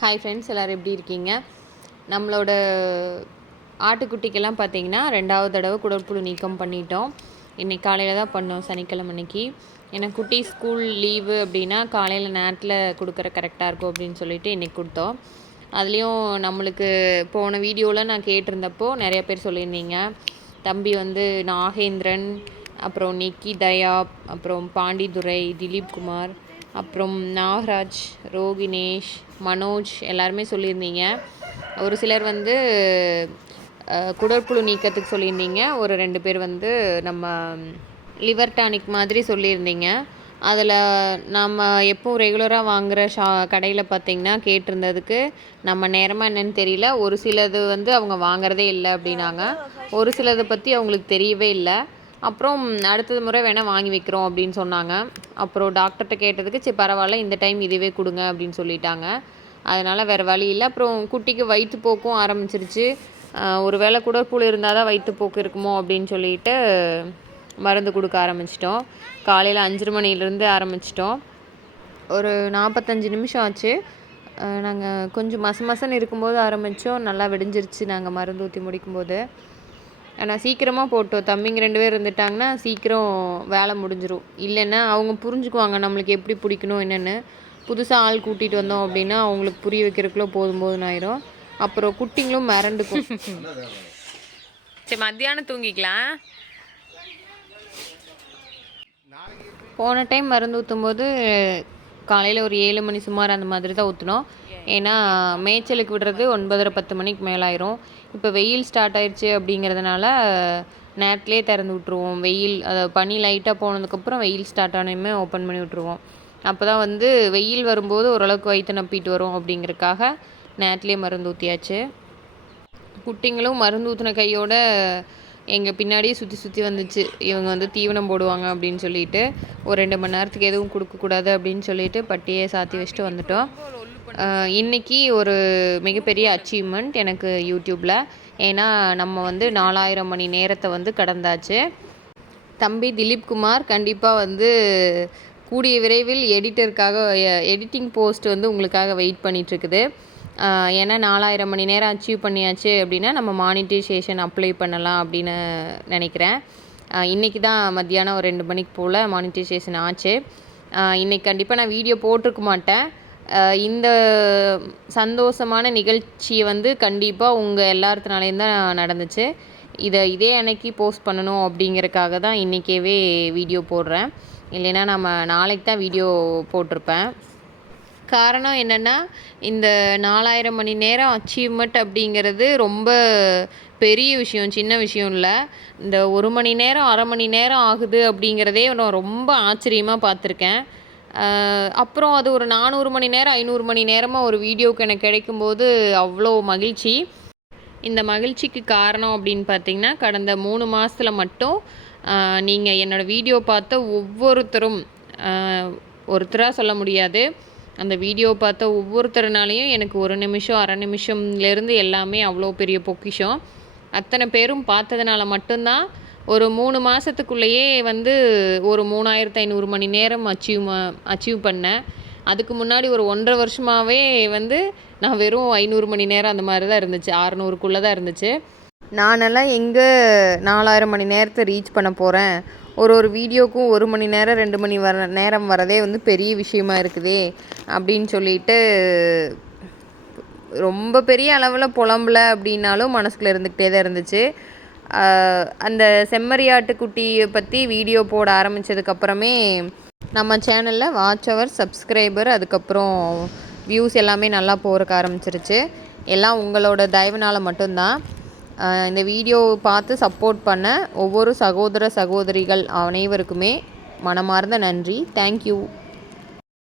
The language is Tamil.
ஹாய் ஃப்ரெண்ட்ஸ் எல்லோரும் எப்படி இருக்கீங்க? நம்மளோட ஆட்டுக்குட்டிக்கெல்லாம் பார்த்தீங்கன்னா ரெண்டாவது தடவை குடற்புழு நீக்கம் பண்ணிட்டோம். இன்றைக்கி காலையில் தான் பண்ணோம் சனிக்கிழமை அன்னைக்கு. ஏன்னா குட்டி ஸ்கூல் லீவு அப்படின்னா காலையில் நேரத்தில் கொடுக்குற கரெக்டாக இருக்கும் அப்படின்னு சொல்லிட்டு இன்றைக்கி கொடுத்தோம். அதுலேயும் நம்மளுக்கு போன வீடியோவில் நான் கேட்டிருந்தப்போ நிறைய பேர் சொல்லியிருந்தீங்க. தம்பி வந்து நாகேந்திரன் அப்புறம் நிக்கி தயா அப்புறம் பாண்டிதுரை திலீப் குமார் அப்புறம் நாகராஜ் ரோகினேஷ் மனோஜ் எல்லாருமே சொல்லியிருந்தீங்க. ஒரு சிலர் வந்து குடற்புழு நீக்கத்துக்கு சொல்லியிருந்தீங்க. ஒரு ரெண்டு பேர் வந்து நம்ம லிவர் டானிக் மாதிரி சொல்லியிருந்தீங்க. அதில் நம்ம எப்பவும் ரெகுலராக வாங்குகிற ஷா கடையில் பார்த்திங்கன்னா கேட்டிருந்ததுக்கு நம்ம நேரமாக என்னென்னு தெரியல. ஒரு சிலது வந்து அவங்க வாங்குறதே இல்லை அப்படின்னாங்க. ஒரு சிலதை பற்றி அவங்களுக்கு தெரியவே இல்லை. அப்புறம் அடுத்தது முறை வேணால் வாங்கி வைக்கிறோம் அப்படின்னு சொன்னாங்க. அப்புறம் டாக்டர்கிட்ட கேட்டதுக்கு சரி பரவாயில்ல இந்த டைம் இதுவே கொடுங்க அப்படின்னு சொல்லிட்டாங்க. அதனால் வேறு வழி இல்லை. அப்புறம் குட்டிக்கு வயிற்றுப்போக்கும் ஆரம்பிச்சிருச்சு. ஒரு வேளை குடற்புழு இருந்தால் தான் வயிற்றுப்போக்கு இருக்குமோ அப்படின்னு சொல்லிட்டு மருந்து கொடுக்க ஆரம்பிச்சிட்டோம். காலையில் அஞ்சு மணிலேருந்து ஆரம்பிச்சிட்டோம். ஒரு நாற்பத்தஞ்சு நிமிஷம் ஆச்சு. நாங்கள் கொஞ்சம் மச மசன்னு இருக்கும்போது ஆரம்பித்தோம் நல்லா விடிஞ்சிருச்சு நாங்கள் மருந்து ஊற்றி முடிக்கும்போது. ஆனால் சீக்கிரமாக போட்டோம். தம்பிங்க ரெண்டு பேர் இருந்துட்டாங்கன்னா சீக்கிரம் வேலை முடிஞ்சிடும் இல்லைன்னா அவங்க புரிஞ்சுக்குவாங்க நம்மளுக்கு எப்படி பிடிக்கணும் என்னென்னு. புதுசாக ஆள் கூட்டிகிட்டு வந்தோம் அப்படின்னா அவங்களுக்கு புரிய வைக்கிறதுக்குள்ளே போதும் போதும் ஆயிரும். அப்புறம் குட்டிங்களும் மிரண்டுக்கும். சரி மத்தியானம் தூங்கிக்கலாம். போன டைம் மருந்து ஊற்றும் போது காலையில் ஒரு ஏழு மணி சுமார் அந்த மாதிரி தான் ஊற்றினோம் ஏன்னா மேய்ச்சலுக்கு விடுறது ஒன்பதரை பத்து மணிக்கு மேலாயிரும். இப்போ வெயில் ஸ்டார்ட் ஆயிடுச்சு அப்படிங்கிறதுனால நேரத்துலேயே திறந்து விட்ருவோம் வெயில் அதை பனி லைட்டாக போனதுக்கப்புறம் வெயில் ஸ்டார்ட் ஆனையுமே ஓப்பன் பண்ணி விட்ருவோம் அப்போ தான் வந்து வெயில் வரும்போது ஓரளவுக்கு வயிற்று நப்பிட்டு வரும் அப்படிங்கிறதுக்காக நேரத்துலேயே மருந்து ஊற்றியாச்சு குட்டிங்களும் மருந்து ஊற்றின கையோட எங்கள் பின்னாடியே சுற்றி சுற்றி வந்துச்சு. இவங்க வந்து தீவனம் போடுவாங்க அப்படின்னு சொல்லிட்டு ஒரு ரெண்டு மணி நேரத்துக்கு எதுவும் கொடுக்கக்கூடாது அப்படின்னு சொல்லிட்டு பட்டியை சாத்தி வச்சுட்டு வந்துட்டோம். இன்றைக்கி ஒரு மிகப்பெரிய அச்சீவ்மெண்ட் எனக்கு யூடியூப்பில் ஏன்னா நம்ம வந்து நாலாயிரம் மணி நேரத்தை வந்து கடந்தாச்சு. தம்பி திலீப் குமார் கண்டிப்பாக வந்து கூடிய விரைவில் எடிட்டருக்காக எடிட்டிங் போஸ்ட் வந்து உங்களுக்காக வெயிட் பண்ணிகிட்ருக்குது ஏன்னா நாலாயிரம் மணி நேரம் அச்சீவ் பண்ணியாச்சு அப்படின்னா நம்ம மானிட்டைசேஷன் அப்ளை பண்ணலாம் அப்படின்னு நினைக்கிறேன். இன்றைக்கி தான் மத்தியானம் ஒரு ரெண்டு மணிக்கு போல் மானிட்டைசேஷன் ஆச்சு. இன்றைக்கி கண்டிப்பாக நான் வீடியோ போட்டிருக்க மாட்டேன். இந்த சந்தோஷமான நிகழ்ச்சியை வந்து கண்டிப்பாக உங்கள் எல்லாத்துனாலேயும் தான் நடந்துச்சு. இதை இதே அன்னைக்கு போஸ்ட் பண்ணணும் அப்படிங்கிறக்காக தான் இன்றைக்கேவே வீடியோ போடுறேன். இல்லைன்னா நம்ம நாளைக்கு தான் வீடியோ போட்டிருப்பேன். காரணம் என்னென்னா இந்த நாலாயிரம் மணி நேரம் அச்சீவ்மெண்ட் அப்படிங்கிறது ரொம்ப பெரிய விஷயம் சின்ன விஷயம் இல்லை. இந்த ஒரு மணி நேரம் அரை மணி நேரம் ஆகுது அப்படிங்கிறதே நான் ரொம்ப ஆச்சரியமாக பார்த்துருக்கேன். அப்புறம் அது ஒரு நானூறு மணி நேரம் ஐநூறு மணி நேரமாக ஒரு வீடியோவுக்கு எனக்கு கிடைக்கும்போது அவ்வளோ மகிழ்ச்சி. இந்த மகிழ்ச்சிக்கு காரணம் அப்படின்னு பார்த்தீங்கன்னா கடந்த மூணு மாதத்தில் மட்டும் நீங்கள் என்னோடய வீடியோ பார்த்த ஒவ்வொருத்தரும் ஒருத்தராக சொல்ல முடியாது. அந்த வீடியோ பார்த்த ஒவ்வொருத்தருனாலையும் எனக்கு ஒரு நிமிஷம் அரை நிமிஷம்லேருந்து எல்லாமே அவ்வளோ பெரிய பொக்கிஷம். அத்தனை பேரும் பார்த்ததுனால மட்டும்தான் ஒரு மூணு மாதத்துக்குள்ளேயே வந்து ஒரு மூணாயிரத்து ஐநூறு மணி நேரம் அச்சீவ் அச்சீவ் பண்ணேன். அதுக்கு முன்னாடி ஒரு ஒன்றரை வருஷமாகவே வந்து நான் வெறும் ஐநூறு மணி நேரம் அந்த மாதிரி தான் இருந்துச்சு. அறநூறுக்குள்ளே தான் இருந்துச்சு. நானெல்லாம் எங்கே நாலாயிரம் மணி நேரத்தை ரீச் பண்ண போகிறேன் ஒரு ஒரு வீடியோக்கும் ஒரு மணி நேரம் ரெண்டு மணி வர நேரம் வரதே வந்து பெரிய விஷயமா இருக்குதே அப்படின்னு சொல்லிட்டு ரொம்ப பெரிய அளவில் புலம்பல அப்படின்னாலும் மனசுக்குள்ளே இருந்துக்கிட்டே தான் இருந்துச்சு. அந்த செம்மறியாட்டுக்குட்டியை பற்றி வீடியோ போட ஆரம்பித்ததுக்கப்புறமே நம்ம சேனலில் வாட்ச் அவர் சப்ஸ்கிரைபர் அதுக்கப்புறம் வியூஸ் எல்லாமே நல்லா போகிறக்க ஆரம்பிச்சிருச்சு. எல்லாம் உங்களோட தயவுனால் மட்டும்தான். இந்த வீடியோவை பார்த்து சப்போர்ட் பண்ண ஒவ்வொரு சகோதர சகோதரிகள் அனைவருக்குமே மனமார்ந்த நன்றி. தேங்க்யூ